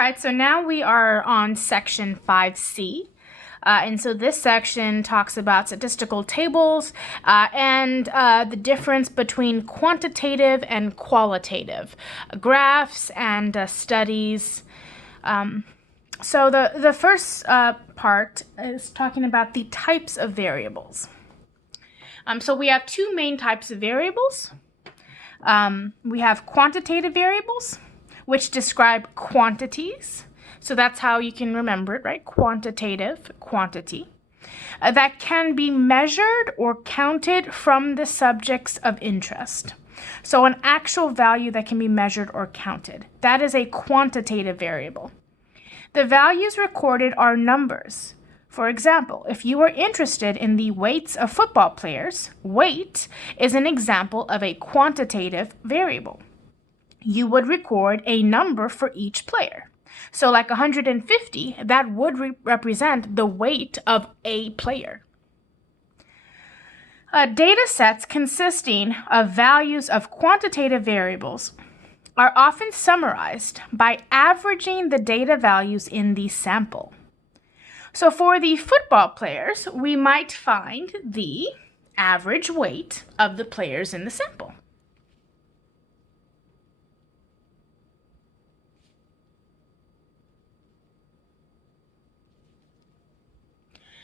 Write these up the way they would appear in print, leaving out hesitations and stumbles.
right, so now we are on section 5C. And so this section talks about statistical tables and the difference between quantitative and qualitative graphs and studies. So the first part is talking about the types of variables. So we have two main types of variables. We have quantitative variables, which describe quantities. So that's how you can remember it, right? Quantitative, quantity. That can be measured or counted from the subjects of interest. So an actual value that can be measured or counted. That is a quantitative variable. The values recorded are numbers. For example, if you are interested in the weights of football players, weight is an example of a quantitative variable. You would record a number for each player. So like 150, that would represent the weight of a player. Data sets consisting of values of quantitative variables are often summarized by averaging the data values in the sample. So for the football players, we might find the average weight of the players in the sample.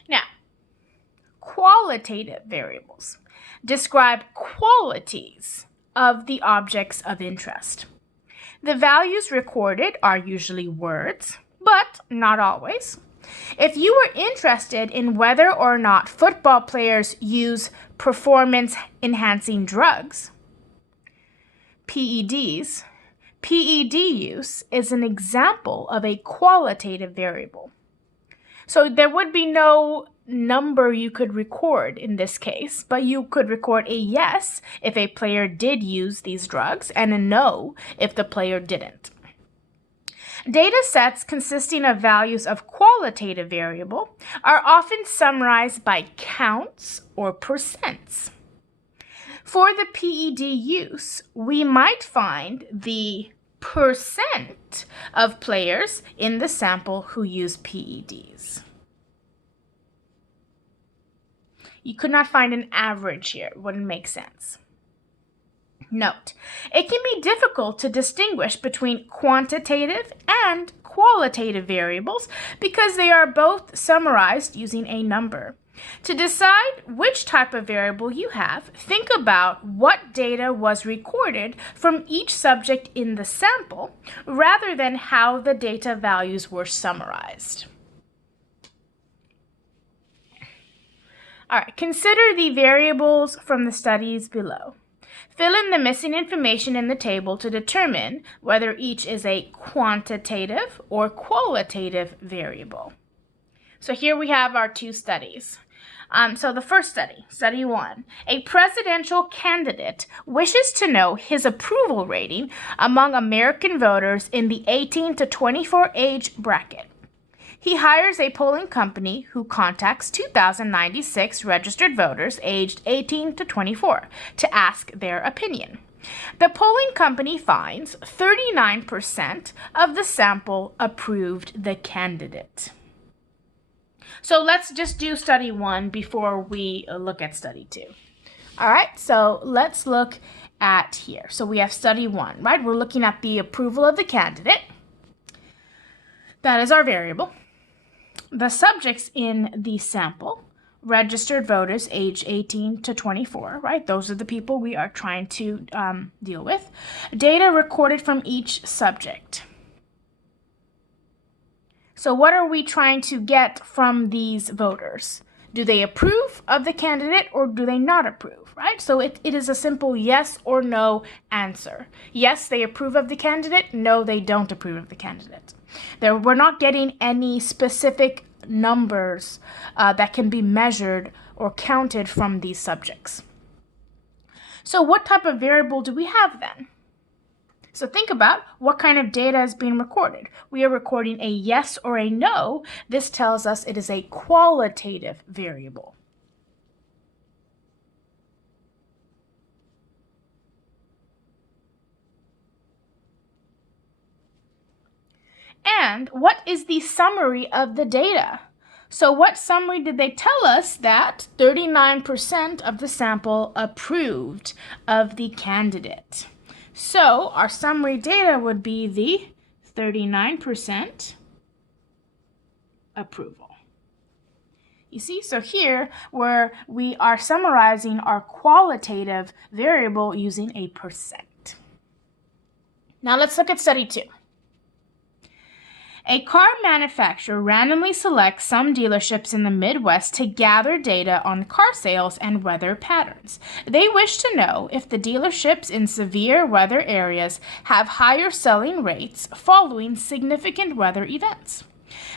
Now, qualitative variables describe qualities of the objects of interest. The values recorded are usually words, but not always. If you were interested in whether or not football players use performance-enhancing drugs, PEDs, PED use is an example of a qualitative variable. So there would be no number you could record in this case, but you could record a yes if a player did use these drugs and a no if the player didn't. Data sets consisting of values of qualitative variable are often summarized by counts or percents. For the PED use, we might find the percent of players in the sample who use PEDs. You could not find an average here. It wouldn't make sense. Note, it can be difficult to distinguish between quantitative and qualitative variables because they are both summarized using a number. To decide which type of variable you have, think about what data was recorded from each subject in the sample rather than how the data values were summarized. All right, consider the variables from the studies below. Fill in the missing information in the table to determine whether each is a quantitative or qualitative variable. So here we have our two studies. So the first study, study 1, a presidential candidate wishes to know his approval rating among American voters in the 18 to 24 age bracket. He hires a polling company who contacts 2,096 registered voters aged 18 to 24 to ask their opinion. The polling company finds 39% of the sample approved the candidate. So let's just do study 1 before we look at study 2. All right, so let's look at here. So we have study 1, right? We're looking at the approval of the candidate. That is our variable. The subjects in the sample, registered voters age 18 to 24, right? Those are the people we are trying to deal with. Data recorded from each subject. So what are we trying to get from these voters? Do they approve of the candidate or do they not approve, right? So it is a simple yes or no answer. Yes, they approve of the candidate. No, they don't approve of the candidate. We're not getting any specific numbers that can be measured or counted from these subjects. So what type of variable do we have then? So think about what kind of data is being recorded. We are recording a yes or a no. This tells us it is a qualitative variable. And what is the summary of the data? So what summary did they tell us? That 39% of the sample approved of the candidate. So our summary data would be the 39% approval. You see, so here where we are summarizing our qualitative variable using a percent. Now let's look at study 2. A car manufacturer randomly selects some dealerships in the Midwest to gather data on car sales and weather patterns. They wish to know if the dealerships in severe weather areas have higher selling rates following significant weather events.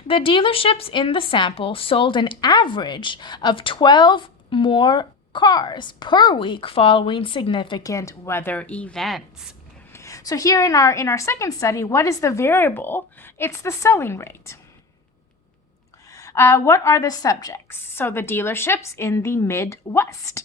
The dealerships in the sample sold an average of 12 more cars per week following significant weather events. So here in our second study, what is the variable? It's the selling rate. What are the subjects? So the dealerships in the Midwest.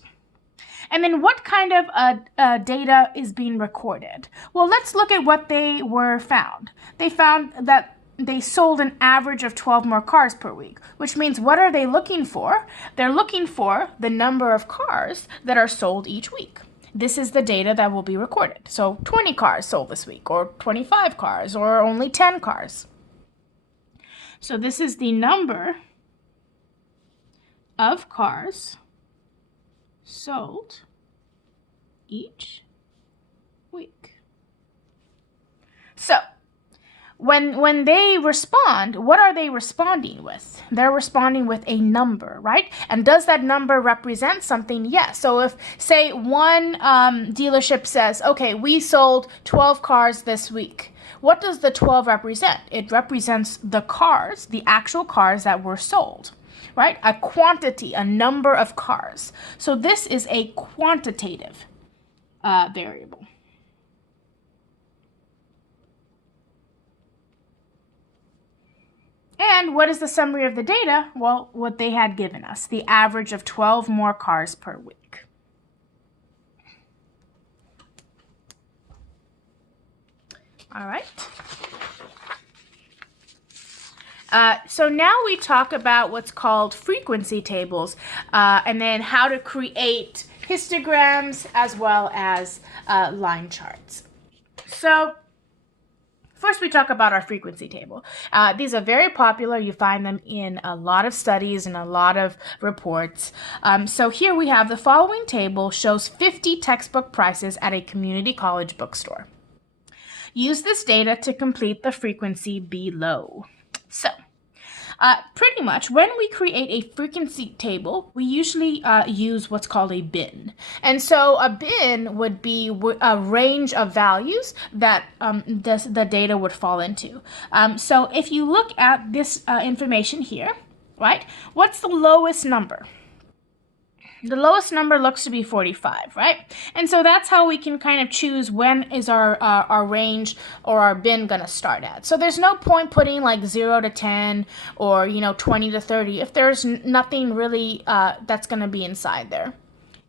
And then what kind of data is being recorded? Well, let's look at what they were found. They found that they sold an average of 12 more cars per week, which means what are they looking for? They're looking for the number of cars that are sold each week. This is the data that will be recorded. So 20 cars sold this week, or 25 cars, or only 10 cars. So this is the number of cars sold each week. So when they respond, what are they responding with? They're responding with a number, right? And does that number represent something? Yes. So if, say, one dealership says, okay, we sold 12 cars this week. What does the 12 represent? It represents the cars, the actual cars that were sold, right? A quantity, a number of cars. So this is a quantitative variable. And what is the summary of the data? Well, what they had given us, the average of 12 more cars per week. All right. So now we talk about what's called frequency tables, and then how to create histograms as well as line charts. So first, we talk about our frequency table. These are very popular. You find them in a lot of studies and a lot of reports. So here we have the following table shows 50 textbook prices at a community college bookstore. Use this data to complete the frequency below. So, pretty much when we create a frequency table, we usually use what's called a bin. And so a bin would be a range of values that the data would fall into. So if you look at this information here, right, what's the lowest number? The lowest number looks to be 45, right? And so that's how we can kind of choose when is our range or our bin going to start at. So there's no point putting like 0 to 10 or, 20 to 30 if there's nothing really that's going to be inside there.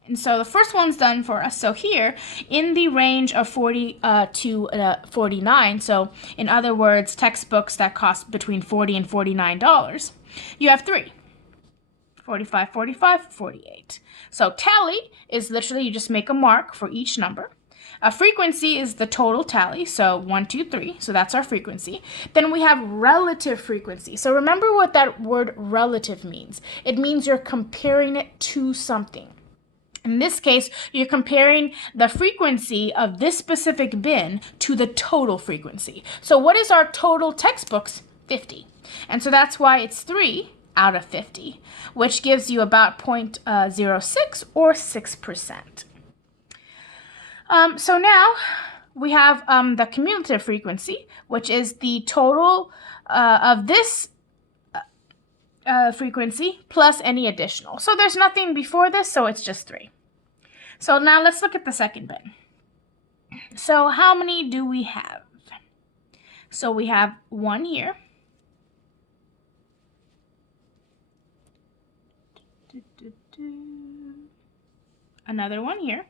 And so the first one's done for us. So here, in the range of 40 to 49, so in other words, textbooks that cost between $40 and $49, you have 3. 45, 45, 48. So tally is literally you just make a mark for each number. A frequency is the total tally, so 1, 2, 3, so that's our frequency. Then we have relative frequency. So remember what that word relative means. It means you're comparing it to something. In this case, you're comparing the frequency of this specific bin to the total frequency. So what is our total textbooks? 50. And so that's why it's 3 out of 50, which gives you about 0.06 or 6%. So now we have the cumulative frequency, which is the total of this frequency plus any additional. So there's nothing before this, so it's just 3. So now let's look at the second bin. So how many do we have? So we have 1 here. Another one here.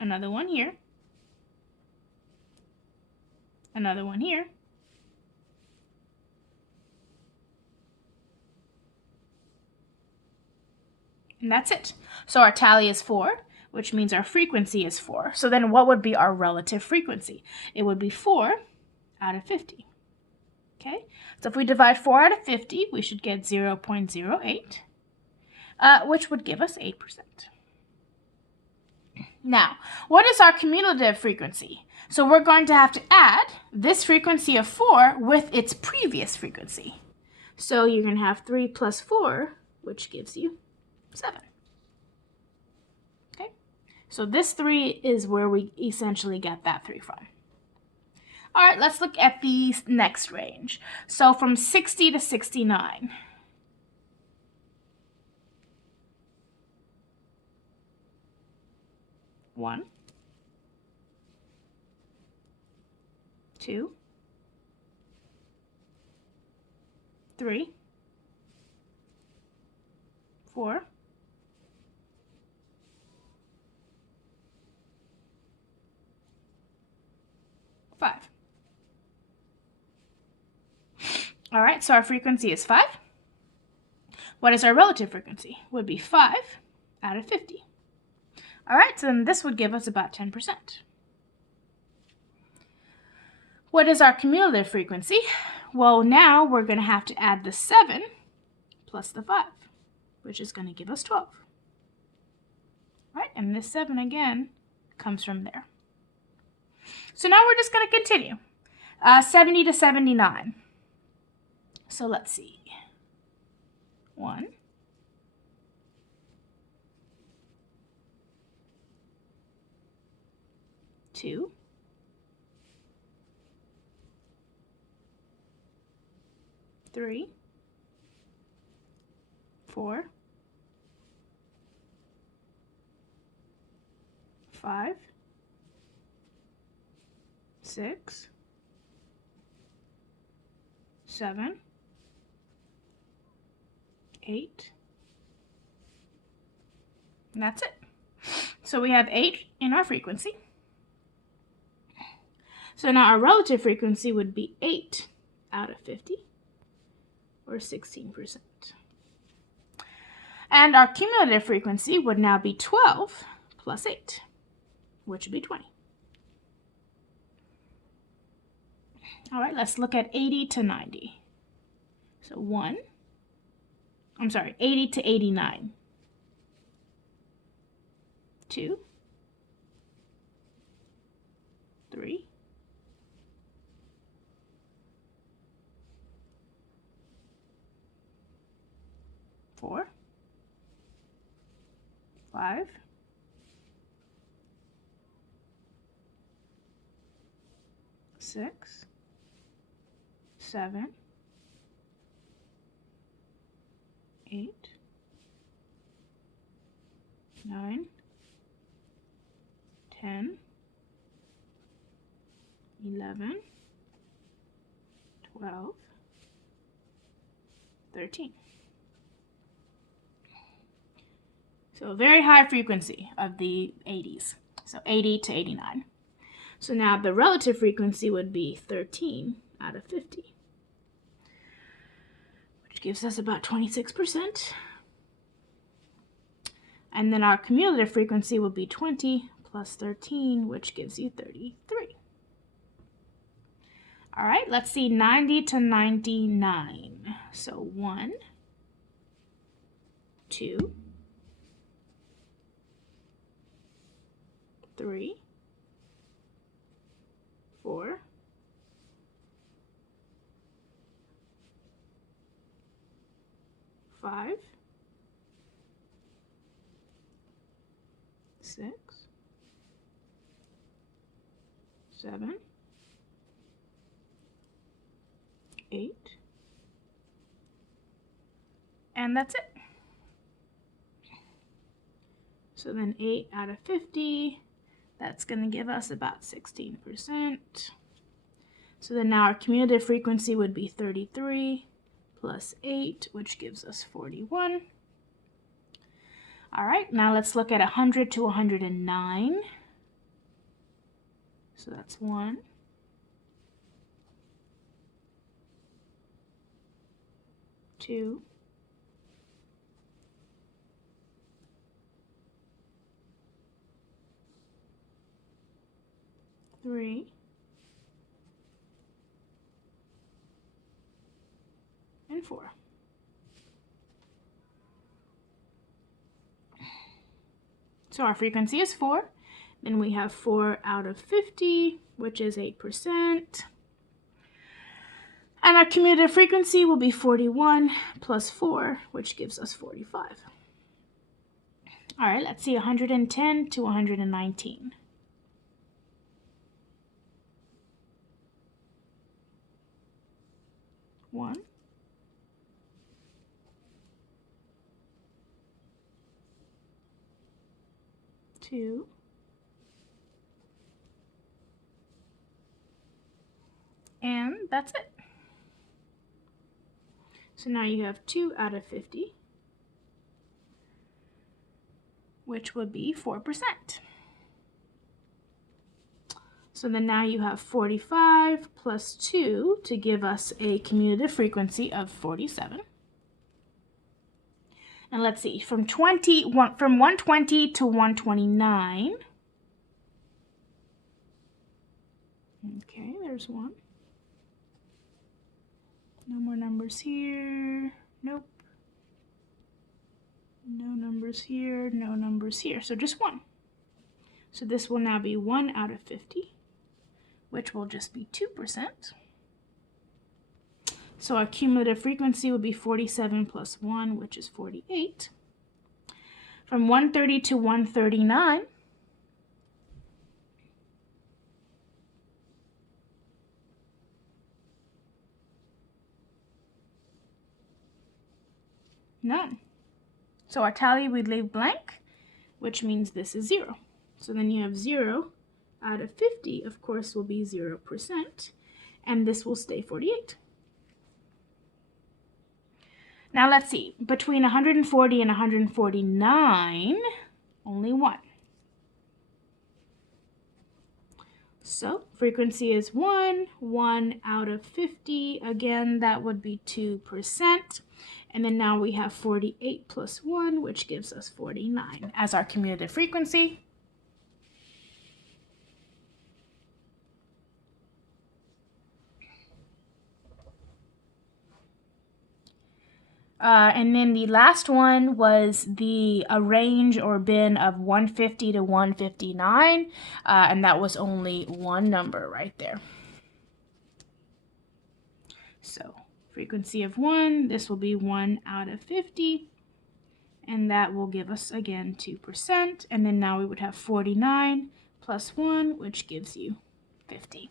Another one here. another one here. And that's it. So our tally is 4, which means our frequency is 4. So then what would be our relative frequency? It would be 4 out of 50. Okay, so if we divide 4 out of 50, we should get 0.08, which would give us 8%. Now, what is our cumulative frequency? So we're going to have to add this frequency of 4 with its previous frequency. So you're going to have 3 plus 4, which gives you 7. Okay, so this 3 is where we essentially get that 3 from. All right, let's look at the next range. So from 60 to 69. One, 2, 3, 4, 5. All right, so our frequency is 5. What is our relative frequency? Would be 5 out of 50. All right, so then this would give us about 10%. What is our cumulative frequency? Well, now we're going to have to add the 7 plus the 5, which is going to give us 12. Right, and this 7 again comes from there. So now we're just going to continue. 70 to 79. So let's see. 1, 2, 3, 4, 5, 6, 7, 8, and that's it. So we have 8 in our frequency. So now our relative frequency would be 8 out of 50, or 16%. And our cumulative frequency would now be 12 plus 8, which would be 20. All right, let's look at 80 to 90. So 80 to 89. 2, 3, 4, 5, 6, 7, 8, 9, 10, 11, 12, 13. So a very high frequency of the 80s. So 80 to 89. So now the relative frequency would be 13 out of 50, which gives us about 26%. And then our cumulative frequency would be 20 plus 13, which gives you 33. All right, let's see 90 to 99. So 1, 2, 3, 4, 5, 6, 7, 8, and that's it. So then 8 out of 50, that's going to give us about 16%. So then now our cumulative frequency would be 33 plus 8, which gives us 41. All right, now let's look at 100 to 109. So that's 1, 2, 3, and 4. So our frequency is 4. Then we have 4 out of 50, which is 8%. And our cumulative frequency will be 41 plus 4, which gives us 45. All right, let's see 110 to 119. 1, 2, and that's it. So now you have 2 out of 50, which would be 4%. So then now you have 45 plus 2 to give us a cumulative frequency of 47. And let's see, from 120 to 129. Okay, there's 1. No more numbers here. Nope. No numbers here, no numbers here. So just 1. So this will now be 1 out of 50, which will just be 2%. So our cumulative frequency will be 47 plus 1, which is 48. From 130 to 139. None. So our tally we leave blank, which means this is 0. So then you have 0 out of 50, of course, will be 0%, and this will stay 48. Now let's see, between 140 and 149, only 1. So frequency is 1, 1 out of 50, again, that would be 2%. And then now we have 48 plus 1, which gives us 49 as our cumulative frequency. And then the last one was the range or bin of 150 to 159, and that was only one number right there. So frequency of 1, this will be 1 out of 50, and that will give us, again, 2%. And then now we would have 49 plus 1, which gives you 50.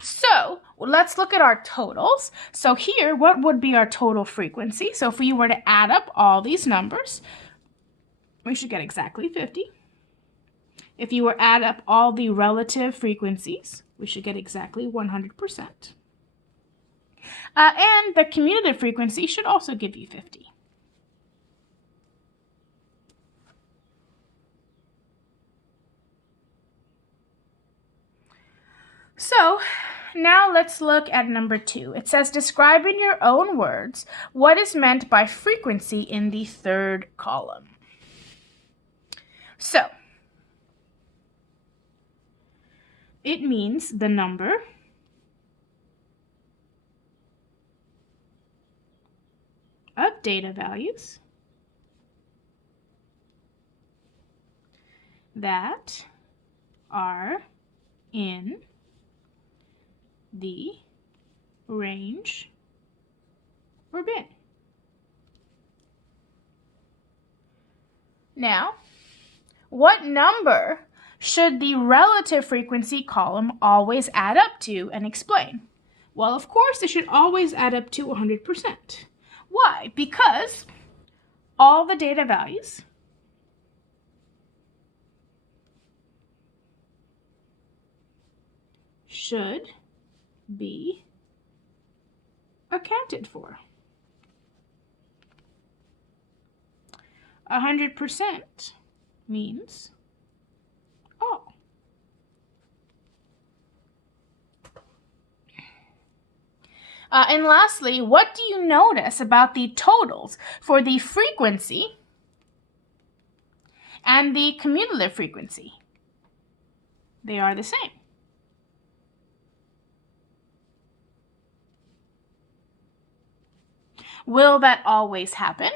So let's look at our totals. So here, what would be our total frequency? So if we were to add up all these numbers, we should get exactly 50. If you were to add up all the relative frequencies, we should get exactly 100%. And the cumulative frequency should also give you 50. So now let's look at number 2. It says, describe in your own words what is meant by frequency in the third column. So it means the number of data values that are in the range or bin. Now, what number should the relative frequency column always add up to, and explain? Well, of course, it should always add up to 100%. Why? Because all the data values should be accounted for. 100% means all. And lastly, what do you notice about the totals for the frequency and the cumulative frequency? They are the same. Will that always happen?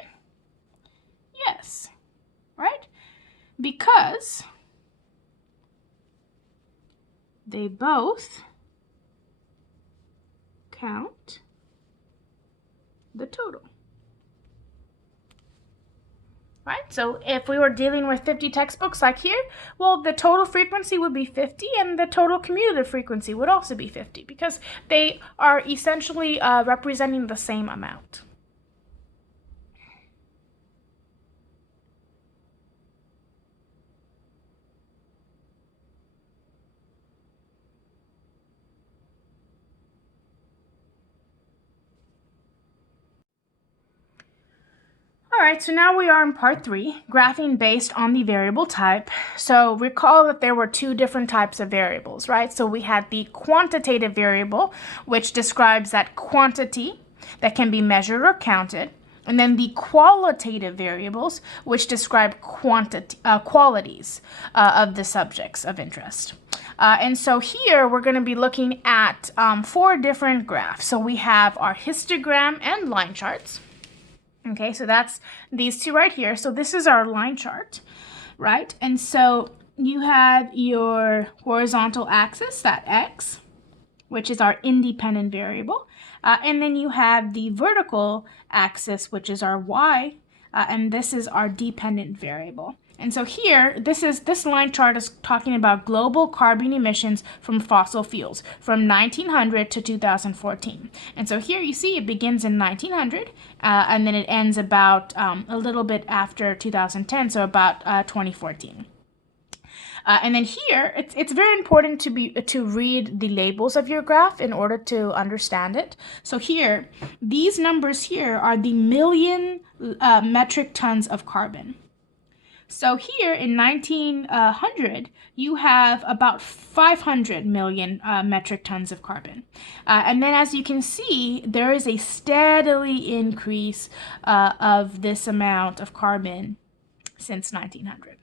Yes, right? Because they both count the total. Right? So if we were dealing with 50 textbooks like here, well, the total frequency would be 50 and the total cumulative frequency would also be 50 because they are essentially representing the same amount. All right, so now we are in part 3, graphing based on the variable type. So recall that there were 2 different types of variables, right? So we had the quantitative variable, which describes that quantity that can be measured or counted, and then the qualitative variables, which describe qualities of the subjects of interest. And so here we're going to be looking at 4 different graphs. So we have our histogram and line charts. Okay, so that's these 2 right here. So this is our line chart, right? And so you have your horizontal axis, that x, which is our independent variable. And then you have the vertical axis, which is our y, and this is our dependent variable. And so here, this line chart is talking about global carbon emissions from fossil fuels from 1900 to 2014. And so here you see it begins in 1900, and then it ends about a little bit after 2010, so about 2014. And then here, it's very important to read the labels of your graph in order to understand it. So here, these numbers here are the million metric tons of carbon. So here in 1900, you have about 500 million metric tons of carbon. And then as you can see, there is a steadily increase of this amount of carbon since 1900.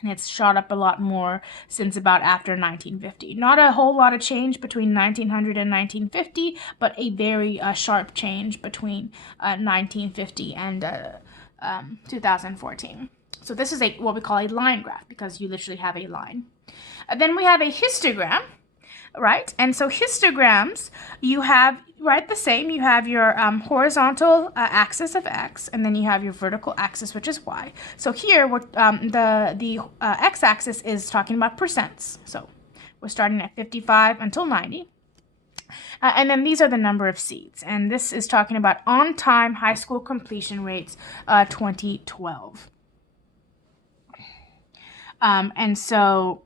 And it's shot up a lot more since about after 1950. Not a whole lot of change between 1900 and 1950, but a very sharp change between 1950 and 2014. So this is what we call a line graph because you literally have a line. Then we have a histogram, right? And so histograms, you have the same. You have your horizontal axis of x, and then you have your vertical axis, which is y. So here, the x-axis is talking about percents. So we're starting at 55 until 90. And then these are the number of seats. And this is talking about on-time high school completion rates 2012. And so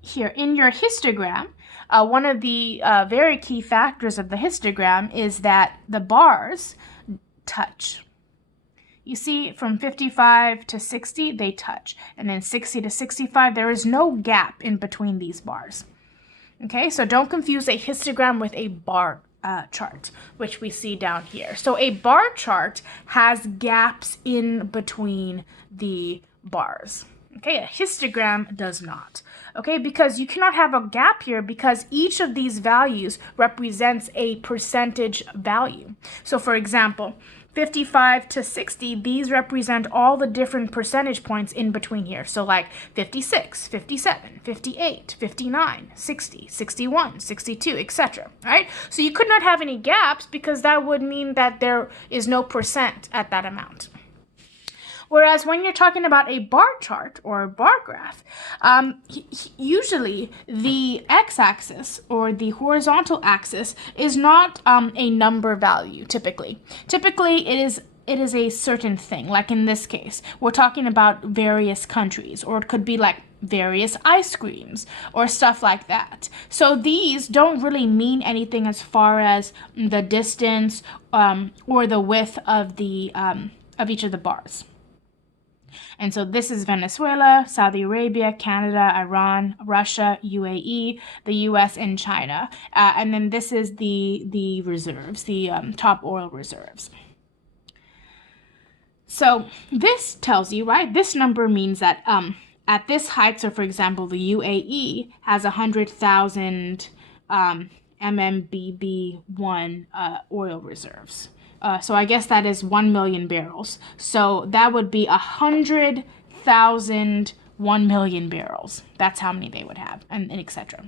here in your histogram, one of the very key factors of the histogram is that the bars touch. You see, from 55 to 60, they touch. And then 60 to 65, there is no gap in between these bars. Okay, so don't confuse a histogram with a bar chart, which we see down here. So a bar chart has gaps in between the bars. Okay, a histogram does not. Okay, because you cannot have a gap here because each of these values represents a percentage value. So for example, 55 to 60, these represent all the different percentage points in between here. So like 56, 57, 58, 59, 60, 61, 62, etc. Right? So you could not have any gaps because that would mean that there is no percent at that amount. Whereas when you're talking about a bar chart or a bar graph, usually the x-axis or the horizontal axis is not a number value typically. Typically it is a certain thing. Like in this case, we're talking about various countries, or it could be like various ice creams or stuff like that. So these don't really mean anything as far as the distance or the width of the of each of the bars. And so this is Venezuela, Saudi Arabia, Canada, Iran, Russia, UAE, the US, and China. And then this is the reserves, the top oil reserves. So this tells you, right, this number means that at this height, so for example, the UAE has 100,000 MMBB1 oil reserves. So I guess that is 1 million barrels. So that would be 100,000 1 million barrels. That's how many they would have, and etc.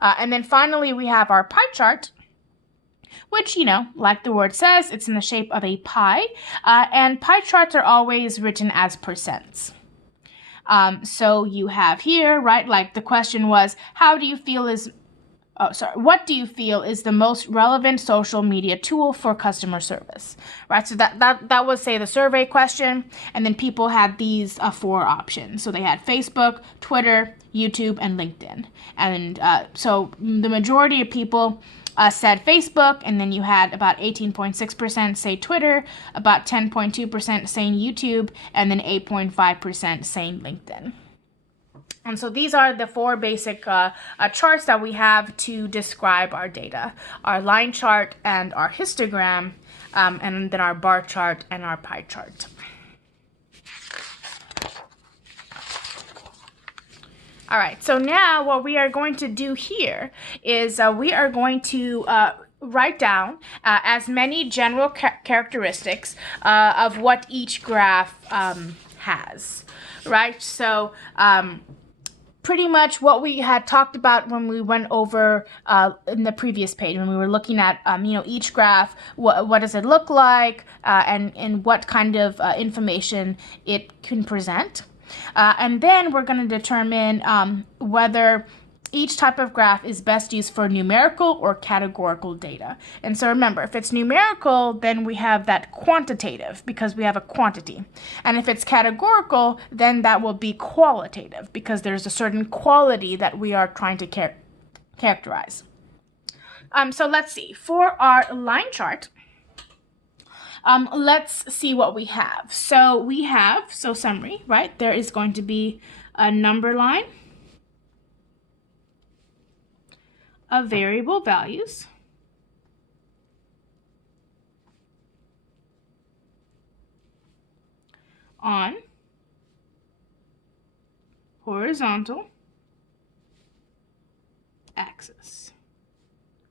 And then finally, we have our pie chart, which, you know, like the word says, it's in the shape of a pie. And pie charts are always written as percents. So you have here, right, like the question was, what do you feel is the most relevant social media tool for customer service, right? So that was, say, the survey question, and then people had these 4 options. So they had Facebook, Twitter, YouTube, and LinkedIn. And so the majority of people said Facebook, and then you had about 18.6% say Twitter, about 10.2% saying YouTube, and then 8.5% saying LinkedIn. And so these are the 4 basic charts that we have to describe our data: our line chart and our histogram, and then our bar chart and our pie chart. All right, so now what we are going to do here is we are going to write down as many general characteristics of what each graph has, right? So pretty much what we had talked about when we went over in the previous page, when we were looking at each graph, what does it look like, and what kind of information it can present. And then we're going to determine whether each type of graph is best used for numerical or categorical data. And so remember, if it's numerical, then we have that quantitative because we have a quantity. And if it's categorical, then that will be qualitative because there's a certain quality that we are trying to characterize. So let's see. For our line chart, let's see what we have. So summary, right? There is going to be a number line of variable values on horizontal axis,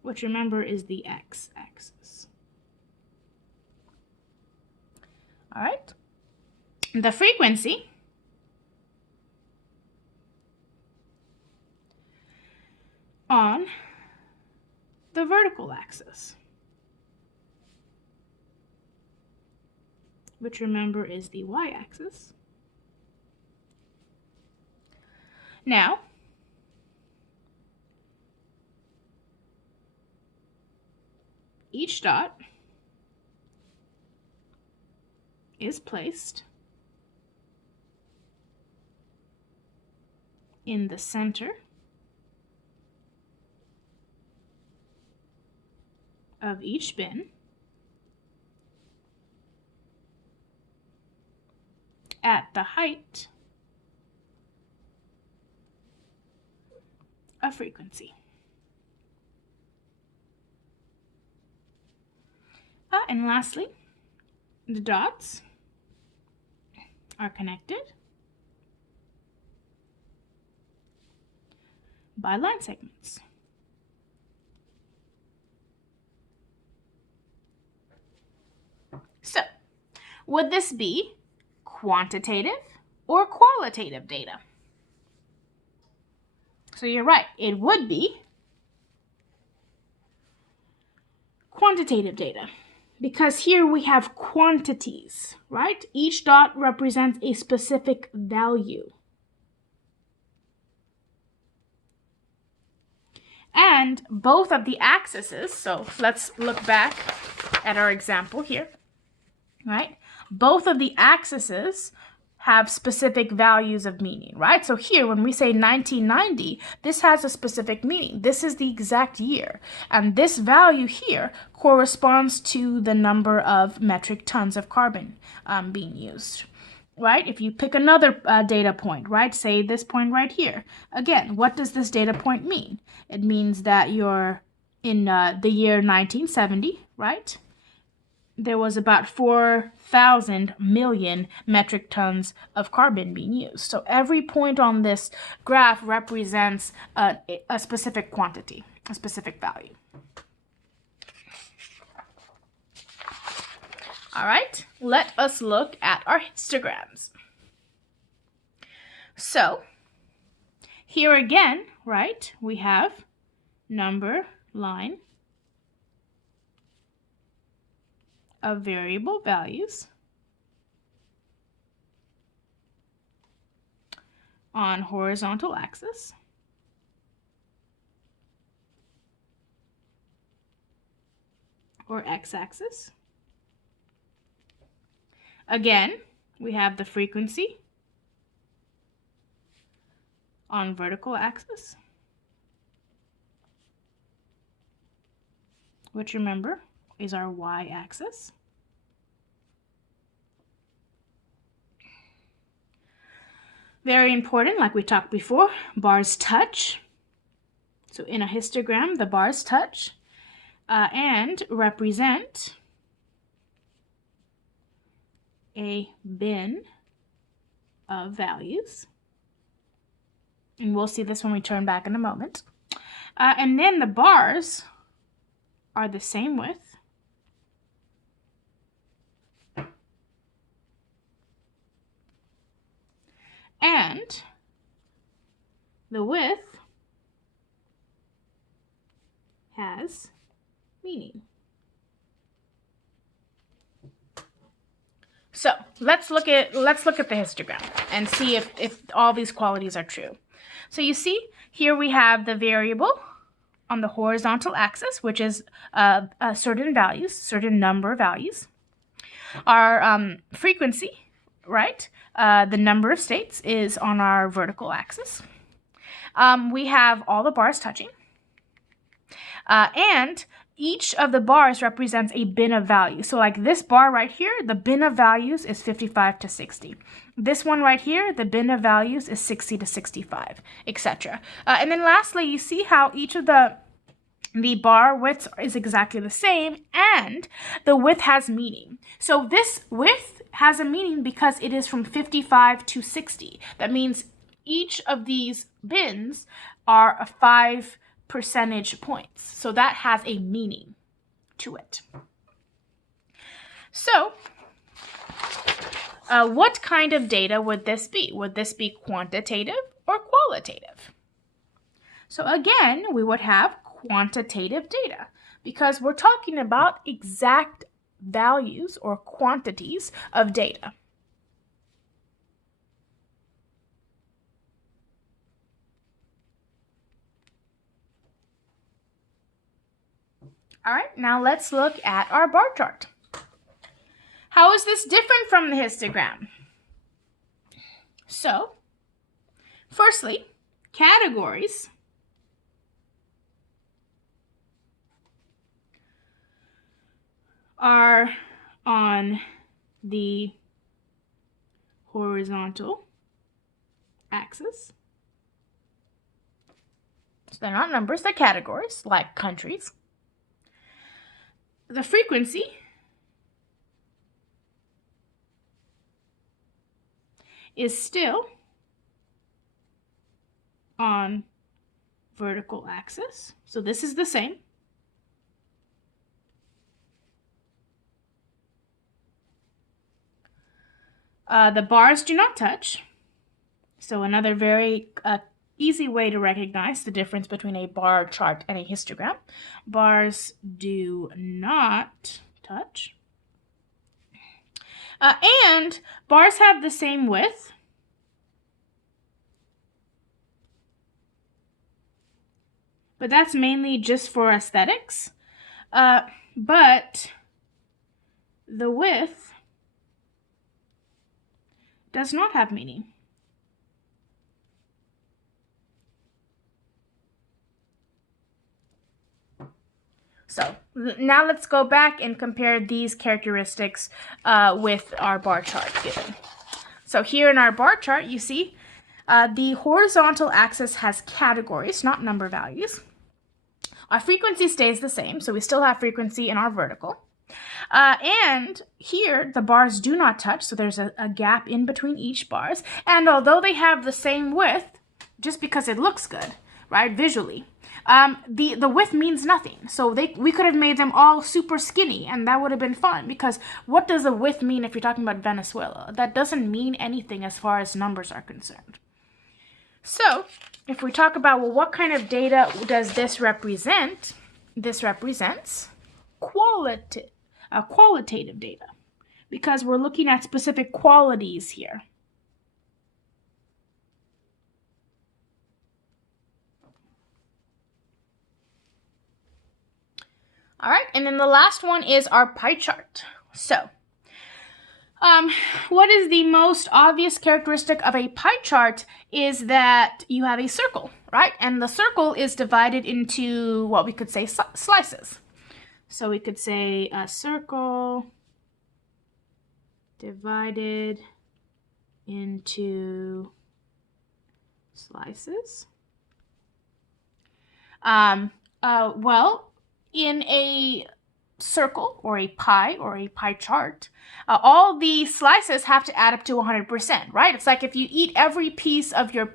which remember is the x-axis. All right. The frequency on the vertical axis, which remember is the y-axis. Now, each dot is placed in the center of each bin at the height of frequency. And lastly, the dots are connected by line segments. So, would this be quantitative or qualitative data? So you're right, it would be quantitative data because here we have quantities, right? Each dot represents a specific value. And both of the axes, so let's look back at our example here, right? Both of the axes have specific values of meaning, right? So here, when we say 1990, this has a specific meaning. This is the exact year. And this value here corresponds to the number of metric tons of carbon being used. right? If you pick another data point, right? Say this point right here. Again, what does this data point mean? It means that you're in the year 1970, right? There was about 4,000 million metric tons of carbon being used. So every point on this graph represents a specific quantity, a specific value. All right, let us look at our histograms. So here again, right, we have number line of variable values on horizontal axis. Or x-axis. Again, we have the frequency on vertical axis, which remember is our y-axis. Very important, like we talked before, bars touch. So in a histogram, the bars touch and represent a bin of values. And we'll see this when we turn back in a moment. And then the bars are the same width. And the width has meaning. So let's look at the histogram and see if all these qualities are true. So you see here we have the variable on the horizontal axis, which is certain values, certain number of values. Our frequency, right? The number of states is on our vertical axis. We have all the bars touching. And each of the bars represents a bin of values. So like this bar right here, the bin of values is 55 to 60. This one right here, the bin of values is 60 to 65, etc. And then lastly, you see how each of the bar widths is exactly the same, and the width has meaning. So this width has a meaning because it is from 55 to 60. That means each of these bins are 5 percentage points. So that has a meaning to it. So what kind of data would this be? Would this be quantitative or qualitative? So again, we would have quantitative data because we're talking about exact values or quantities of data. All right, now let's look at our bar chart. How is this different from the histogram? So, firstly, categories are on the horizontal axis. So they're not numbers, they're categories, like countries. The frequency is still on vertical axis. So this is the same. The bars do not touch. So another very easy way to recognize the difference between a bar chart and a histogram. Bars do not touch. And bars have the same width. But that's mainly just for aesthetics. But the width does not have meaning. So now let's go back and compare these characteristics with our bar chart given. So So here in our bar chart, you see the horizontal axis has categories, not number values. Our frequency stays the same, so we still have frequency in our vertical. And here, the bars do not touch, so there's a gap in between each bars. And although they have the same width, just because it looks good, right, visually, the width means nothing. So we could have made them all super skinny, and that would have been fun, because what does the width mean if you're talking about Venezuela? That doesn't mean anything as far as numbers are concerned. So if we talk about, well, what kind of data does this represent? This represents qualitative data, because we're looking at specific qualities here. All right, and then the last one is our pie chart. So, what is the most obvious characteristic of a pie chart is that you have a circle, right? And the circle is divided into what we could say slices. So we could say a circle divided into slices. Well, in a circle or a pie chart, all the slices have to add up to 100%, right? It's like if you eat every piece of the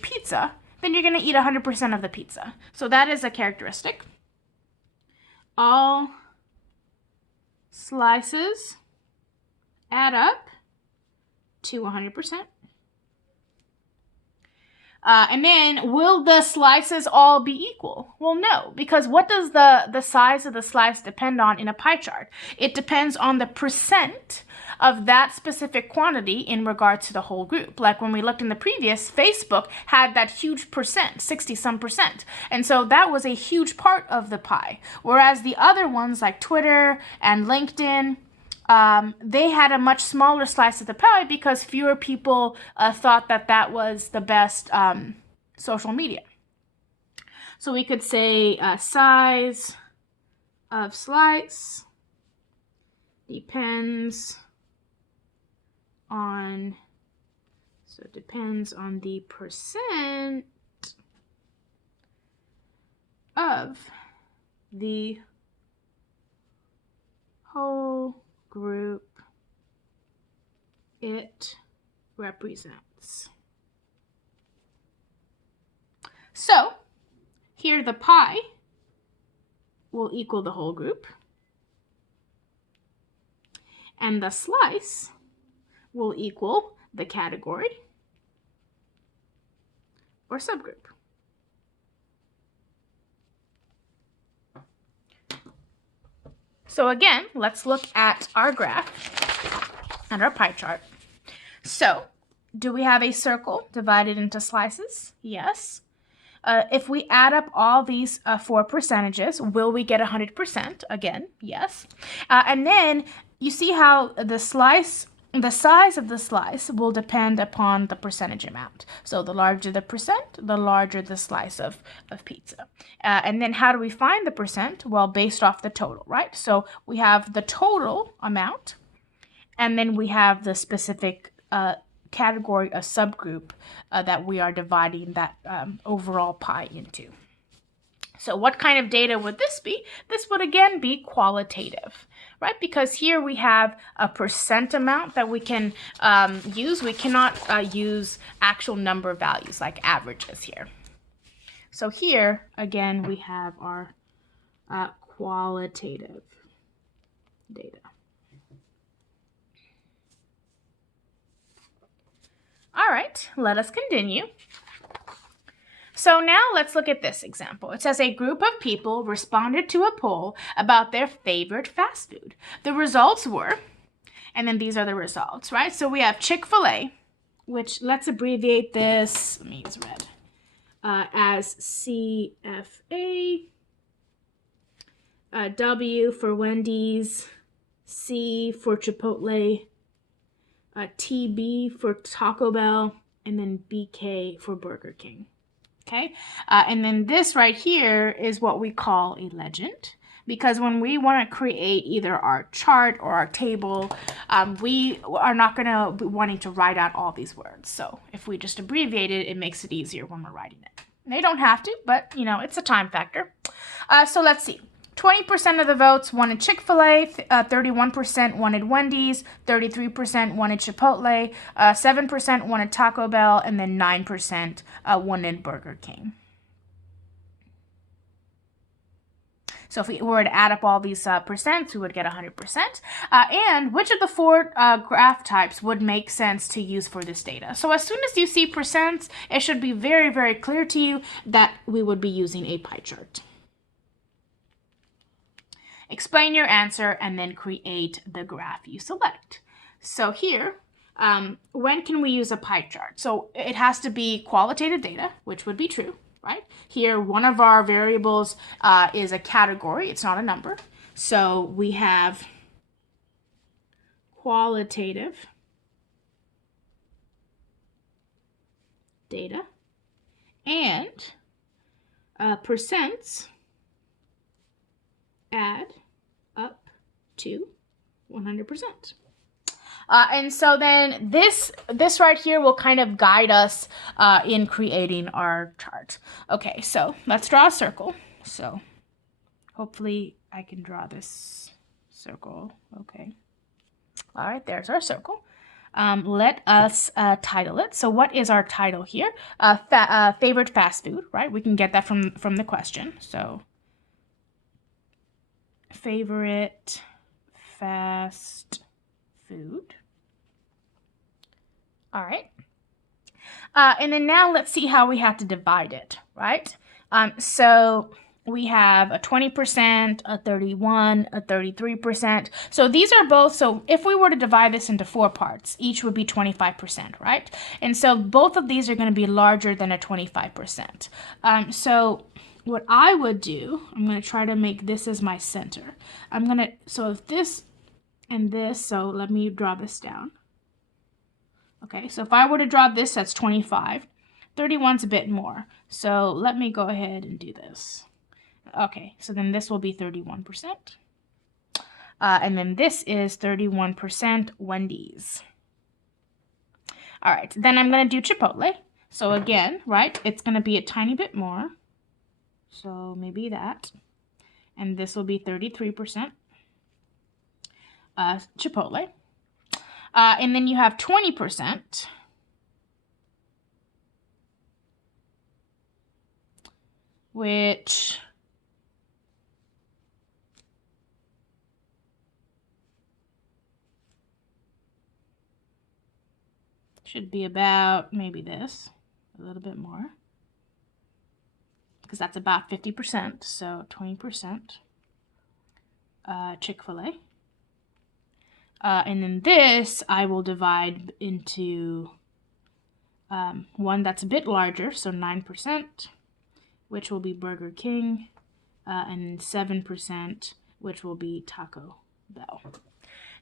pizza, then you're going to eat 100% of the pizza. So that is a characteristic. All slices add up to 100%. And then, will the slices all be equal? Well, no, because what does the size of the slice depend on in a pie chart? It depends on the percent of that specific quantity in regards to the whole group. Like when we looked in the previous, Facebook had that huge percent, 60-some%. And so that was a huge part of the pie. Whereas the other ones like Twitter and LinkedIn, they had a much smaller slice of the pie because fewer people thought that was the best social media. So we could say size of slice depends on the percent of the whole group it represents. So here the pie will equal the whole group, and the slice will equal the category or subgroup. So again, let's look at our graph and our pie chart. So, do we have a circle divided into slices? Yes. If we add up all these 4 percentages, will we get 100%? Again, yes. And then you see how the size of the slice will depend upon the percentage amount. So the larger the percent, the larger the slice of pizza. And then how do we find the percent? Well, based off the total, right? So we have the total amount, and then we have the specific category, a subgroup that we are dividing that overall pie into. So what kind of data would this be? This would again be qualitative, right? Because here we have a percent amount that we can use. We cannot use actual number values like averages here. So here, again, we have our qualitative data. All right, let us continue. So now let's look at this example. It says a group of people responded to a poll about their favorite fast food. The results were, and then these are the results, right? So we have Chick-fil-A, which let's abbreviate this, let me use red, as CFA, W for Wendy's, C for Chipotle, TB for Taco Bell, and then BK for Burger King. Okay, and then this right here is what we call a legend. because when we want to create either our chart or our table, we are not going to be wanting to write out all these words. So if we just abbreviate it, it makes it easier when we're writing it. They don't have to, but, you know, it's a time factor. So let's see. 20% of the votes wanted Chick-fil-A, 31% wanted Wendy's, 33% wanted Chipotle, 7% wanted Taco Bell, and then 9% wanted Burger King. So if we were to add up all these percents, we would get 100%. And which of the four graph types would make sense to use for this data? So as soon as you see percents, it should be very, very clear to you that we would be using a pie chart. Explain your answer and then create the graph you select. So here, when can we use a pie chart? So it has to be qualitative data, which would be true. Right? Here, one of our variables is a category. It's not a number. So we have qualitative data and percents add up to 100%. And so then this right here will kind of guide us in creating our chart. Okay, so let's draw a circle. So hopefully I can draw this circle. Okay. All right, there's our circle. Let us title it. So what is our title here? Favorite fast food, right? We can get that from the question. So favorite fast food. All right. And then now let's see how we have to divide it, right? So we have a 20%, a 31%, a 33%. So these are both, so if we were to divide this into 4 parts, each would be 25%, right? And so both of these are going to be larger than a 25%. So what I would do, I'm going to try to make this as my center. So if this and this, so let me draw this down. Okay, so if I were to draw this, that's 25. 31's a bit more. So let me go ahead and do this. Okay, so then this will be 31%. And then this is 31% Wendy's. All right, then I'm going to do Chipotle. So again, right, it's going to be a tiny bit more. So maybe that. And this will be 33% Chipotle. And then you have 20%, which should be about maybe this, a little bit more, because that's about 50%, so 20% Chick-fil-A. And then this I will divide into one that's a bit larger, so 9%, which will be Burger King, and 7%, which will be Taco Bell.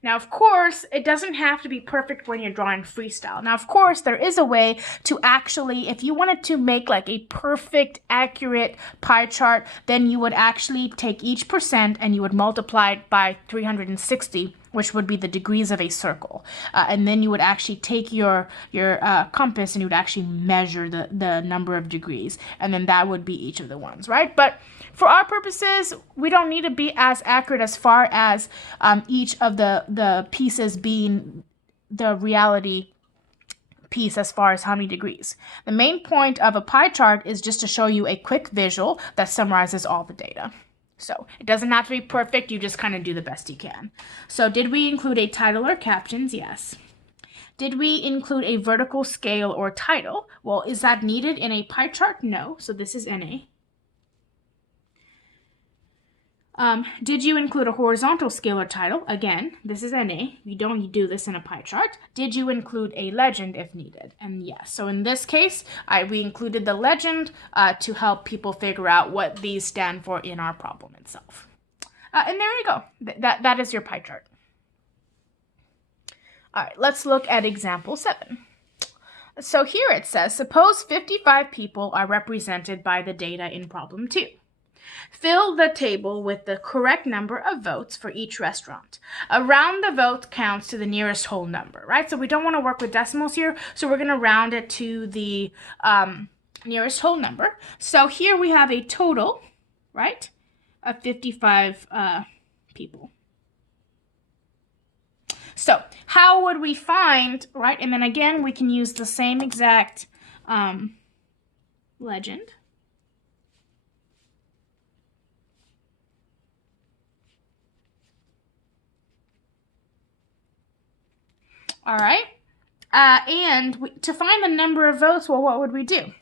Now, of course, it doesn't have to be perfect when you're drawing freestyle. Now, of course, there is a way to actually, if you wanted to make like a perfect, accurate pie chart, then you would actually take each percent and you would multiply it by 360, which would be the degrees of a circle. And then you would actually take your compass and you would actually measure the number of degrees. And then that would be each of the ones, right? But for our purposes, we don't need to be as accurate as far as each of the pieces being the reality piece as far as how many degrees. The main point of a pie chart is just to show you a quick visual that summarizes all the data. So it doesn't have to be perfect. You just kind of do the best you can. So did we include a title or captions? Yes. Did we include a vertical scale or title? Well, is that needed in a pie chart? No. So this is NA. Did you include a horizontal scale or title? Again, this is NA. You don't do this in a pie chart. Did you include a legend if needed? And yes. So in this case, we included the legend to help people figure out what these stand for in our problem itself. And there you go. That is your pie chart. All right, let's look at example 7. So here it says, suppose 55 people are represented by the data in problem 2. Fill the table with the correct number of votes for each restaurant. Round the vote counts to the nearest whole number, right? So we don't want to work with decimals here, so we're going to round it to the nearest whole number. So here we have a total, right, of 55 people. So how would we find, right? And then again, we can use the same exact legend. All right. And to find the number of votes, well, what would we do?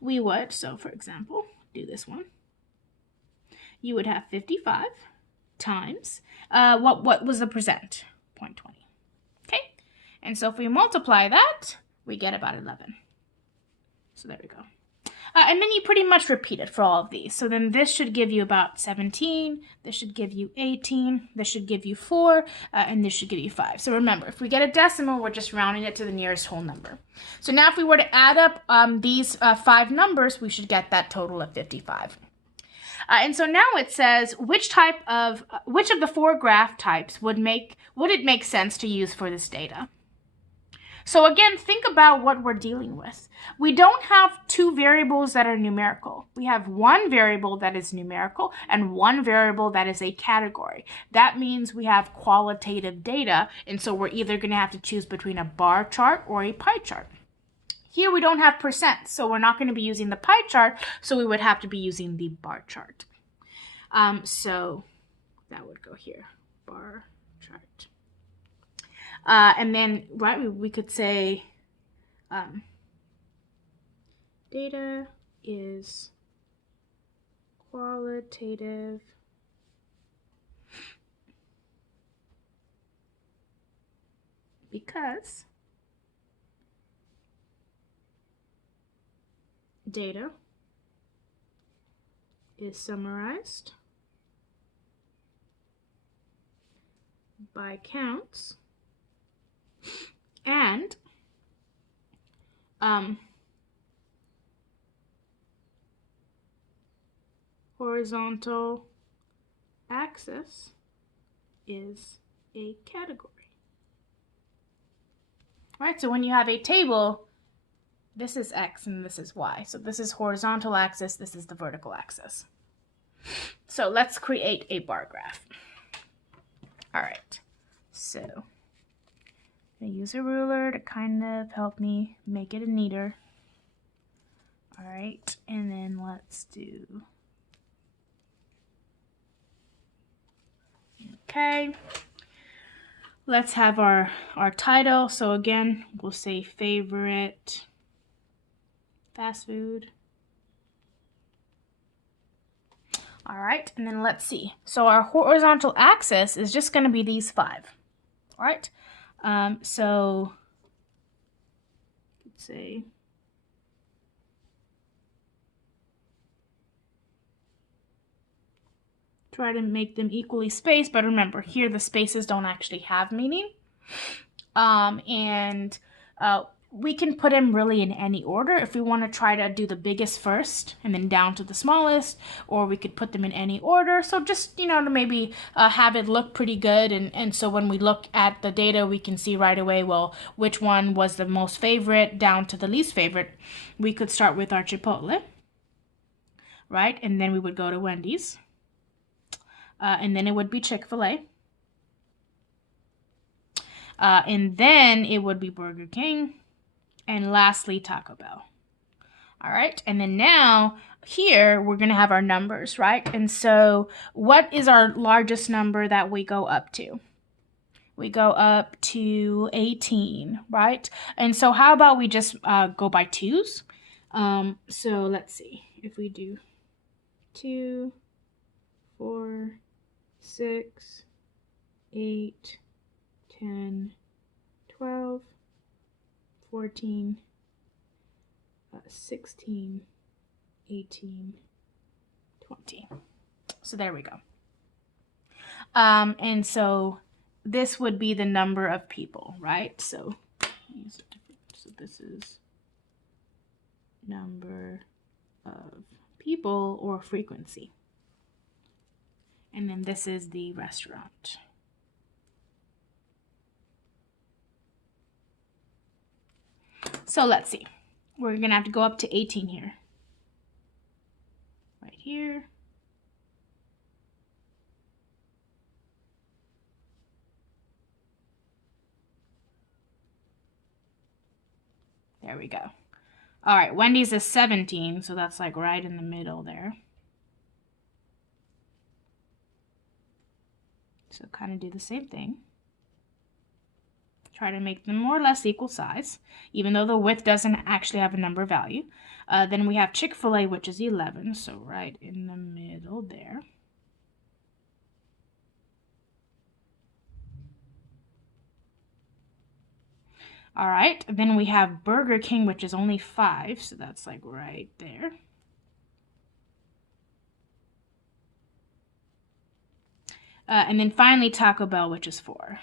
We would, so for example, do this one. You would have 55 times, what was the percent? 0.20. Okay. And so if we multiply that, we get about 11. So there we go. And then you pretty much repeat it for all of these. So then this should give you about 17, this should give you 18, this should give you 4, and this should give you 5. So remember, if we get a decimal, we're just rounding it to the nearest whole number. So now if we were to add up these 5 numbers, we should get that total of 55. And so now it says which of the 4 graph types would it make sense to use for this data? So again, think about what we're dealing with. We don't have 2 variables that are numerical. We have 1 variable that is numerical and 1 variable that is a category. That means we have qualitative data, and so we're either going to have to choose between a bar chart or a pie chart. Here we don't have percent, so we're not going to be using the pie chart, so we would have to be using the bar chart. So that would go here, bar chart. And then, right, we could say data is qualitative because data is summarized by counts and horizontal axis is a category. All right, so when you have a table, this is X and this is Y. So this is horizontal axis, this is the vertical axis. So let's create a bar graph. All right, so I'm gonna use a ruler to kind of help me make it neater. All right, and then let's do, okay. Let's have our title. So again, we'll say favorite fast food. All right, and then let's see. So our horizontal axis is just going to be these 5. All right, so let's say try to make them equally spaced, but remember here the spaces don't actually have meaning. We can put them really in any order if we want to try to do the biggest first and then down to the smallest, or we could put them in any order. So just, to maybe have it look pretty good. And so when we look at the data, we can see right away, well, which one was the most favorite down to the least favorite. We could start with our Chipotle, right? And then we would go to Wendy's. And then it would be Chick-fil-A. And then it would be Burger King. And lastly, Taco Bell. All right, and then now here we're going to have our numbers, right? And so what is our largest number that we go up to? We go up to 18, right? And so how about we just go by 2s? So let's see. If we do 2, 4, 6, 8, 10, 12, 14, 16, 18, 20. So there we go. And so this would be the number of people, right? So this is number of people or frequency. And then this is the restaurant. So let's see. We're going to have to go up to 18 here. Right here. There we go. All right, Wendy's is 17, so that's like right in the middle there. So kind of do the same thing. Try to make them more or less equal size, even though the width doesn't actually have a number value. Then we have Chick-fil-A, which is 11, so right in the middle there. All right, then we have Burger King, which is only 5, so that's like right there. And then finally Taco Bell, which is 4.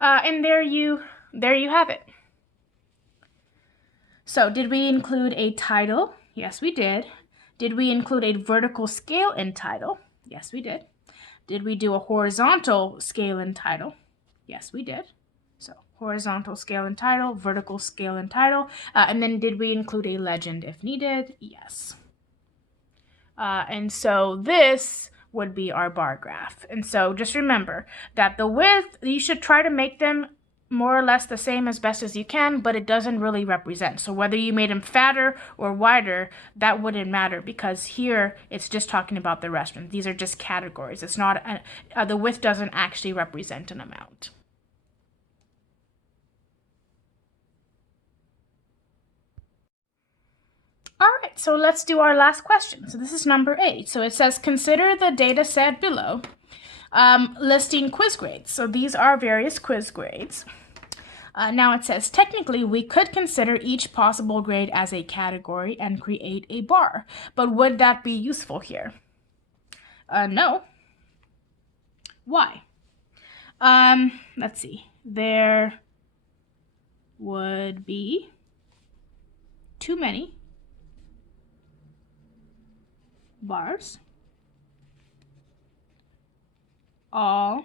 And there you have it. So did we include a title? Yes, we did. Did we include a vertical scale in title? Yes, we did. Did we do a horizontal scale in title? Yes, we did. So horizontal scale and title, vertical scale and title. And then did we include a legend if needed? Yes. And so this would be our bar graph. And so just remember that the width, you should try to make them more or less the same as best as you can, but it doesn't really represent. So whether you made them fatter or wider, that wouldn't matter, because here it's just talking about the restaurant. These are just categories. It's not, the width doesn't actually represent an amount. All right, so let's do our last question. So this is number 8. So it says, consider the data set below, listing quiz grades. So these are various quiz grades. Now it says, technically, we could consider each possible grade as a category and create a bar. But would that be useful here? No. Why? Let's see. There would be too many bars, all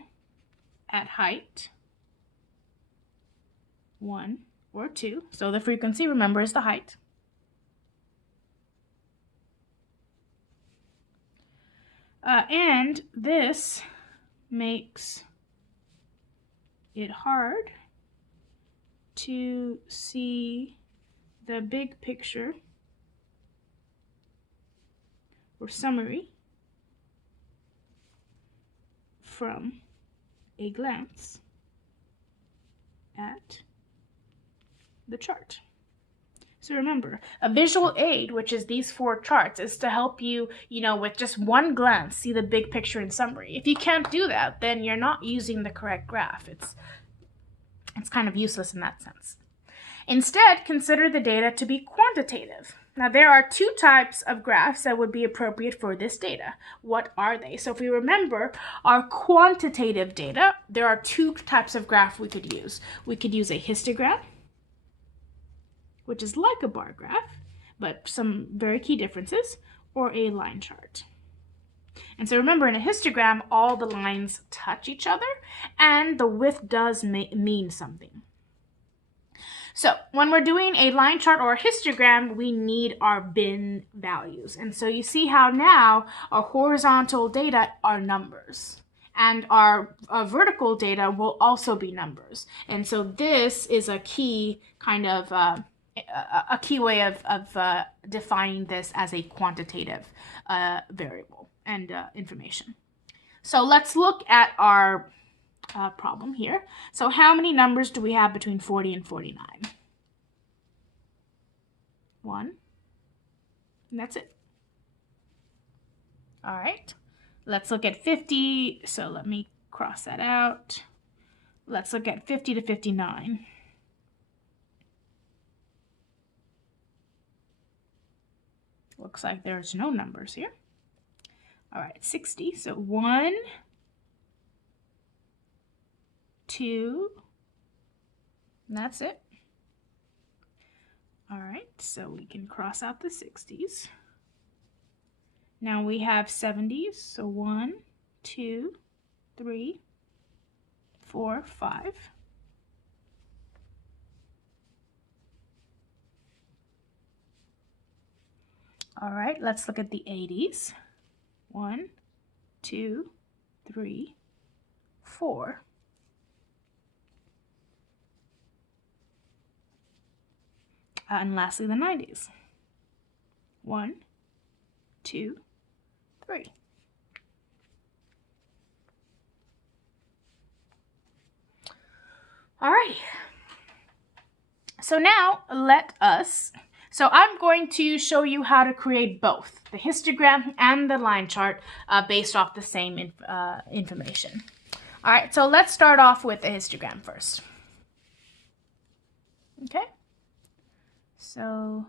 at height 1 or 2. So the frequency, remember, is the height. And this makes it hard to see the big picture or summary from a glance at the chart. So remember, a visual aid, which is these 4 charts, is to help you, with just one glance, see the big picture and summary. If you can't do that, then you're not using the correct graph. It's kind of useless in that sense. Instead, consider the data to be quantitative. Now, there are 2 types of graphs that would be appropriate for this data. What are they? So if we remember our quantitative data, there are 2 types of graph we could use. We could use a histogram, which is like a bar graph, but some very key differences, or a line chart. And so remember, in a histogram, all the lines touch each other, and the width does mean something. So when we're doing a line chart or a histogram, we need our bin values. And so you see how now our horizontal data are numbers, and our vertical data will also be numbers. And so this is a key kind of a key way of defining this as a quantitative variable and information. So let's look at our problem here. So how many numbers do we have between 40 and 49? 1. And that's it. All right. Let's look at 50. So let me cross that out. Let's look at 50 to 59. Looks like there's no numbers here. All right, 60. So 1, 2, And that's it. All right, so we can cross out the 60s. Now we have 70s, so 1, 2, 3, 4, 5. All right, let's look at the 80s. 1, 2, 3, 4. And lastly, the 90s. 1, 2, 3. Alrighty. So now so I'm going to show you how to create both the histogram and the line chart based off the same information. All right, so let's start off with the histogram first. Okay, so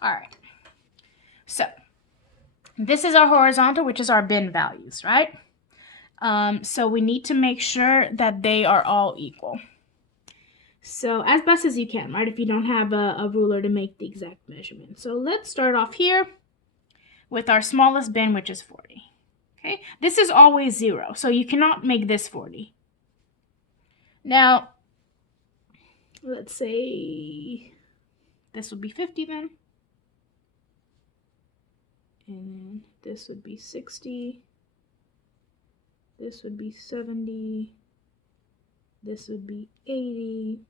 all right, so this is our horizontal, which is our bin values, right? So we need to make sure that they are all equal. So as best as you can, right? If you don't have a ruler to make the exact measurement. So let's start off here with our smallest bin, which is 40. Okay, this is always 0, so you cannot make this 40. Now, let's say this would be 50 then. And this would be 60. This would be 70. This would be 80.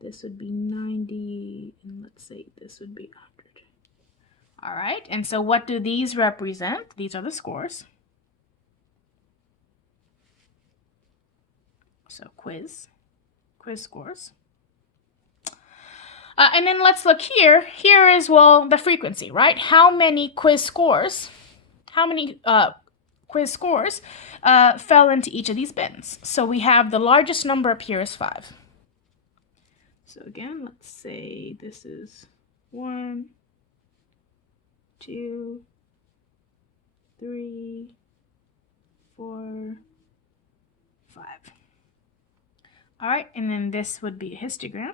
This would be 90. And let's say this would be 100. All right, and so what do these represent? These are the scores. So quiz scores. And then let's look here. Here is, well, the frequency, right? How many quiz scores fell into each of these bins? So we have the largest number up here is 5. So again, let's say this is 1, 2, 3, 4, 5. All right, and then this would be a histogram.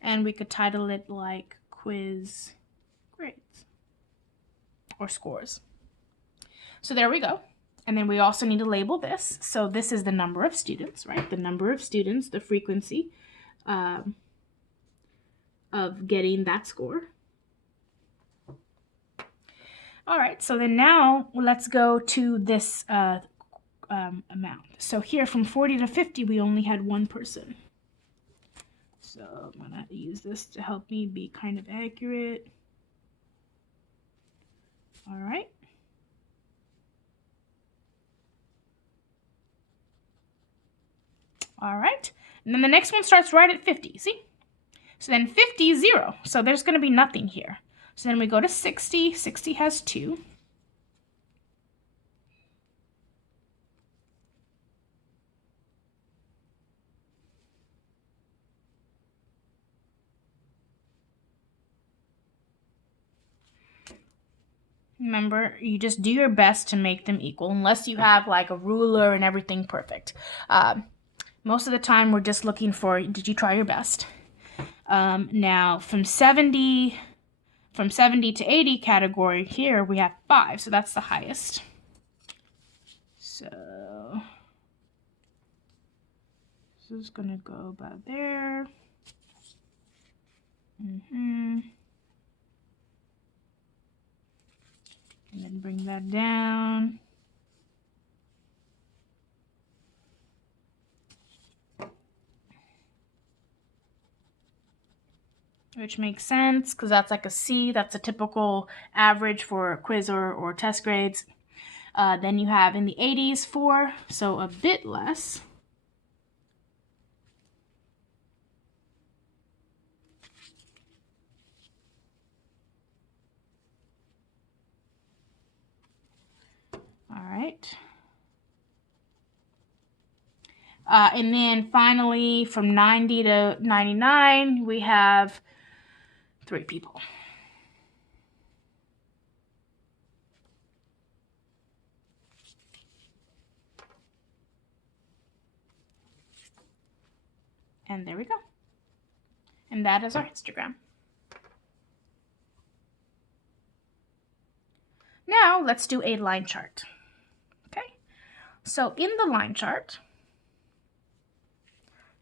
And we could title it like quiz grades or scores. So there we go. And then we also need to label this. So this is the number of students, right? The number of students, the frequency of getting that score. All right, so then now let's go to this amount. So here from 40 to 50, we only had one person. So I'm gonna use this to help me be kind of accurate. All right. All right, and then the next one starts right at 50, see? So then 50 is 0, so there's gonna be nothing here. So then we go to 60, 60 has 2. Remember, you just do your best to make them equal, unless you have like a ruler and everything perfect. Most of the time, we're just looking for, did you try your best? Now, from 70 to 80 category here, we have 5, so that's the highest. So this is going to go about there. And then bring that down. Which makes sense because that's like a C. That's a typical average for quiz or test grades. Then you have in the 80s 4, so a bit less. All right. And then finally, from 90 to 99, we have 3 people. And there we go. And that is our histogram. Now let's do a line chart. Okay, so in the line chart,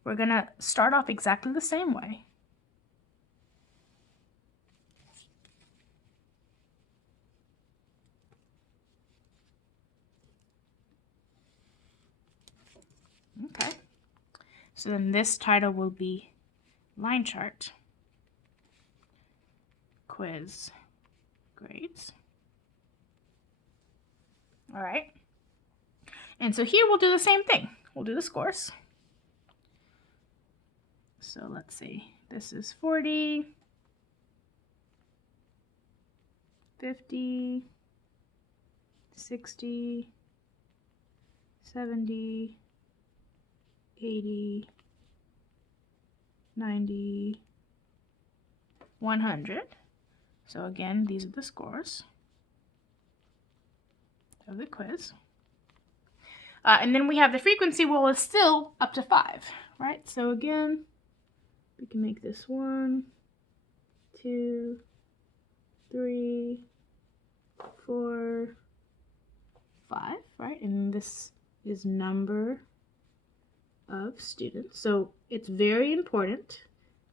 we're going to start off exactly the same way. Okay, so then this title will be line chart, quiz, grades. All right, and so here we'll do the same thing. We'll do the scores. So let's see, this is 40, 50, 60, 70, 80, 90, 100. So again, these are the scores of the quiz. And then we have the frequency. Well, it's still up to 5, right? So again, we can make this 1, 2, 3, 4, 5, right? And this is number of students. So it's very important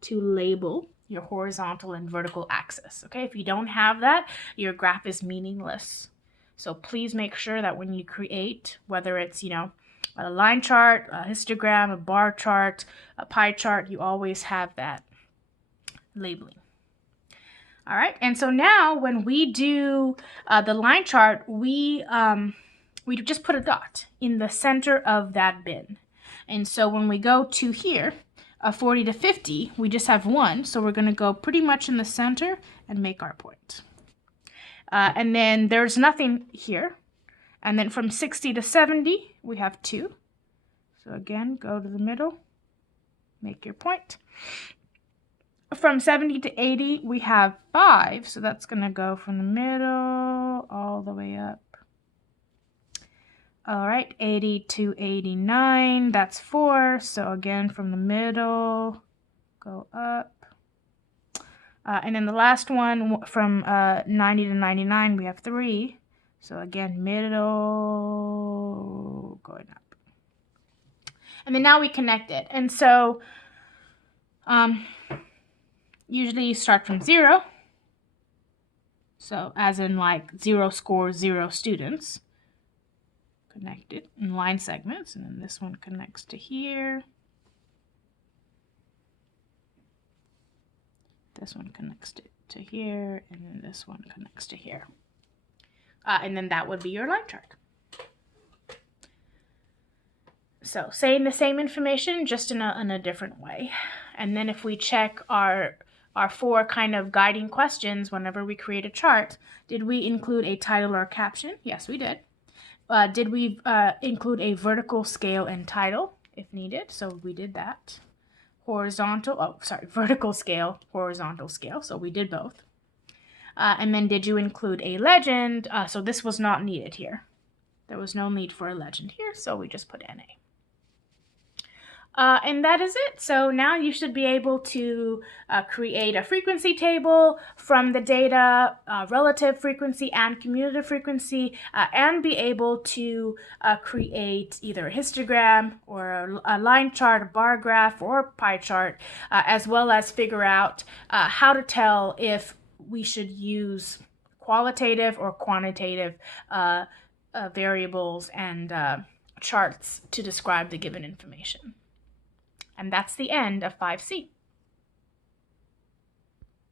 to label your horizontal and vertical axis, okay? If you don't have that, your graph is meaningless. So please make sure that when you create, whether it's, a line chart, a histogram, a bar chart, a pie chart, you always have that labeling. All right, and so now when we do the line chart, we just put a dot in the center of that bin. And so when we go to here, 40 to 50, we just have 1. So we're going to go pretty much in the center and make our point. And then there's nothing here. And then from 60 to 70, we have 2. So again, go to the middle, make your point. From 70 to 80, we have 5. So that's going to go from the middle all the way up. All right, 80 to 89, that's 4. So again, from the middle, go up. And then the last one, from 90 to 99, we have 3. So again, middle, going up. And then now we connect it. And so usually you start from 0. So as in like 0 scores, 0 students. Connected in line segments, and then this one connects to here. This one connects to here, and then this one connects to here. And then that would be your line chart. So saying the same information, just in a different way. And then if we check our 4 kind of guiding questions whenever we create a chart, did we include a title or a caption? Yes, we did. Did we include a vertical scale and title if needed? So we did that. Vertical scale, horizontal scale. So we did both. And then did you include a legend? So this was not needed here. There was no need for a legend here, so we just put NA. And that is it. So now you should be able to create a frequency table from the data, relative frequency and cumulative frequency, and be able to create either a histogram or a line chart, a bar graph, or a pie chart, as well as figure out how to tell if we should use qualitative or quantitative variables and charts to describe the given information. And that's the end of 5C.